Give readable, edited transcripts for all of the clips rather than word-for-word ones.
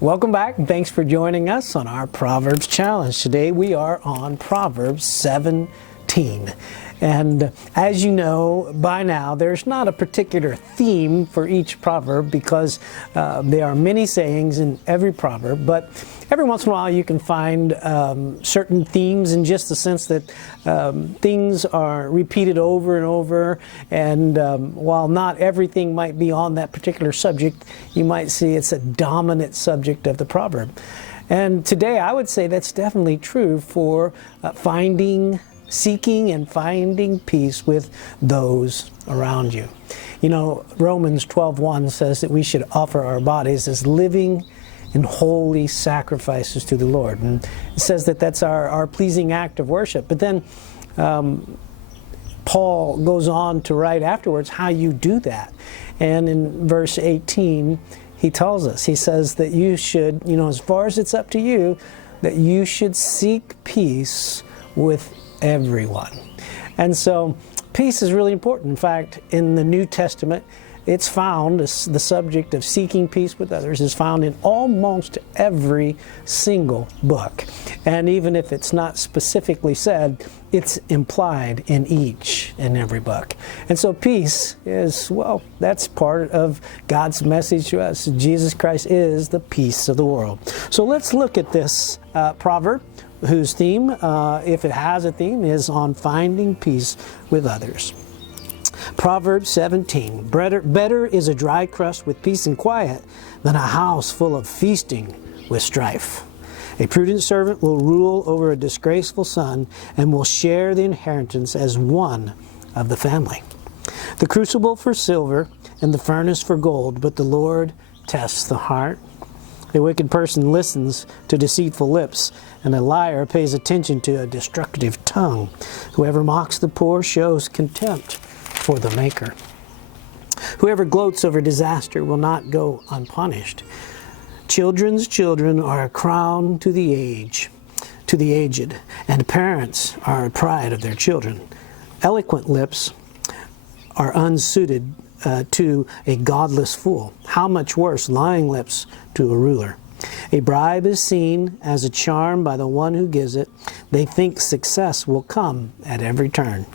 Welcome back, and thanks for joining us on our Proverbs Challenge. Today we are on Proverbs 17. And as you know by now, there's not a particular theme for each proverb because there are many sayings in every proverb, but every once in a while you can find certain themes in just the sense that things are repeated over and over, and while not everything might be on that particular subject, you might see it's a dominant subject of the proverb. And today I would say that's definitely true for seeking and finding peace with those around you. You know, Romans 12:1 says that we should offer our bodies as living and holy sacrifices to the Lord. And it says that that's our pleasing act of worship. But then Paul goes on to write afterwards how you do that. And in verse 18, he tells us, he says that you should, as far as it's up to you, that you should seek peace with everyone. And so peace is really important. In fact, in the New Testament, it's found, the subject of seeking peace with others is found in almost every single book. And even if it's not specifically said, it's implied in each and every book. And so peace is, that's part of God's message to us. Jesus Christ is the peace of the world. So let's look at this proverb, whose theme, if it has a theme, is on finding peace with others. Proverbs 17, better is a dry crust with peace and quiet than a house full of feasting with strife. A prudent servant will rule over a disgraceful son and will share the inheritance as one of the family. The crucible for silver and the furnace for gold, but the Lord tests the heart. A wicked person listens to deceitful lips, and a liar pays attention to a destructive tongue. Whoever mocks the poor shows contempt for the Maker. Whoever gloats over disaster will not go unpunished. Children's children are a crown to the aged, and parents are a pride of their children. Eloquent lips are unsuited to a godless fool. How much worse lying lips to a ruler. A bribe is seen as a charm by the one who gives it. They think success will come at every turn.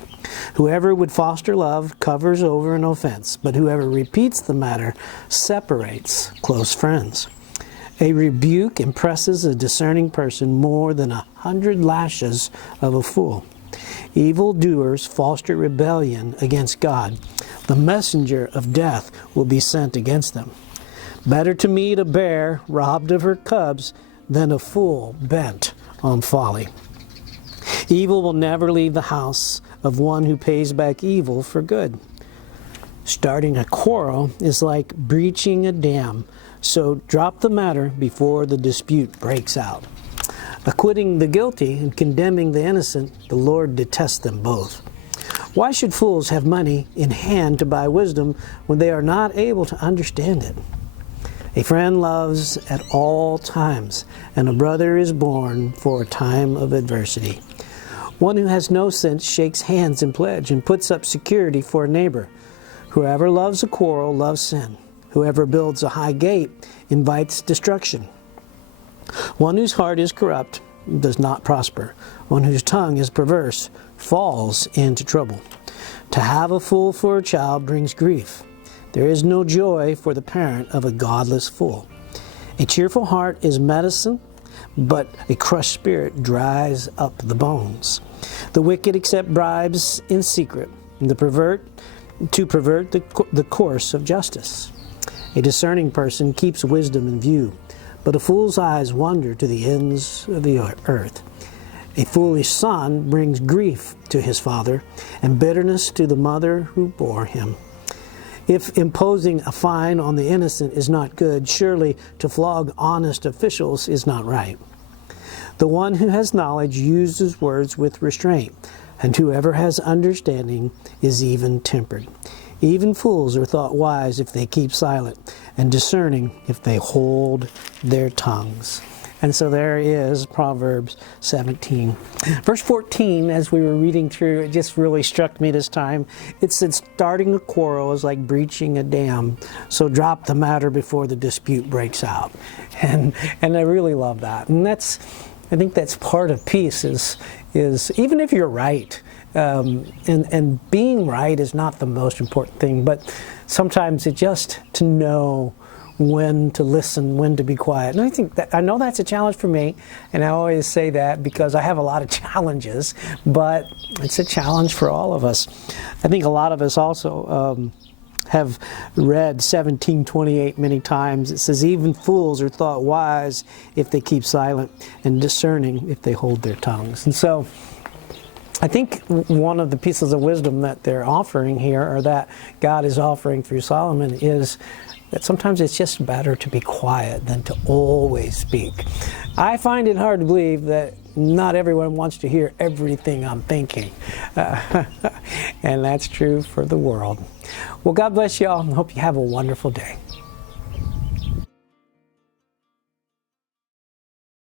Whoever would foster love covers over an offense, but whoever repeats the matter separates close friends. A rebuke impresses a discerning person more than 100 lashes of a fool. Evildoers foster rebellion against God. The messenger of death will be sent against them. Better to meet a bear robbed of her cubs than a fool bent on folly. Evil will never leave the house of one who pays back evil for good. Starting a quarrel is like breaching a dam, so drop the matter before the dispute breaks out. Acquitting the guilty and condemning the innocent, the Lord detests them both. Why should fools have money in hand to buy wisdom when they are not able to understand it? A friend loves at all times, and a brother is born for a time of adversity. One who has no sense shakes hands in pledge and puts up security for a neighbor. Whoever loves a quarrel loves sin. Whoever builds a high gate invites destruction. One whose heart is corrupt does not prosper. One whose tongue is perverse falls into trouble. To have a fool for a child brings grief. There is no joy for the parent of a godless fool. A cheerful heart is medicine, but a crushed spirit dries up the bones. The wicked accept bribes in secret, and to pervert the course of justice. A discerning person keeps wisdom in view, but a fool's eyes wander to the ends of the earth. A foolish son brings grief to his father, and bitterness to the mother who bore him. If imposing a fine on the innocent is not good, surely to flog honest officials is not right. The one who has knowledge uses words with restraint, and whoever has understanding is even-tempered. Even fools are thought wise if they keep silent, and discerning if they hold their tongues. And so there is Proverbs 17. Verse 14, as we were reading through, it just really struck me this time. It said, starting a quarrel is like breaching a dam, so drop the matter before the dispute breaks out. And I really love that. And I think that's part of peace is even if you're right, and being right is not the most important thing, but sometimes it's just to know when to listen, when to be quiet. And I know that's a challenge for me, and I always say that because I have a lot of challenges, but it's a challenge for all of us. I think a lot of us also have read 17:28 many times. It says, even fools are thought wise if they keep silent, and discerning if they hold their tongues. And so I think one of the pieces of wisdom that they're offering here, or that God is offering through Solomon, is that sometimes it's just better to be quiet than to always speak. I find it hard to believe that not everyone wants to hear everything I'm thinking. And that's true for the world. Well, God bless you all, and hope you have a wonderful day.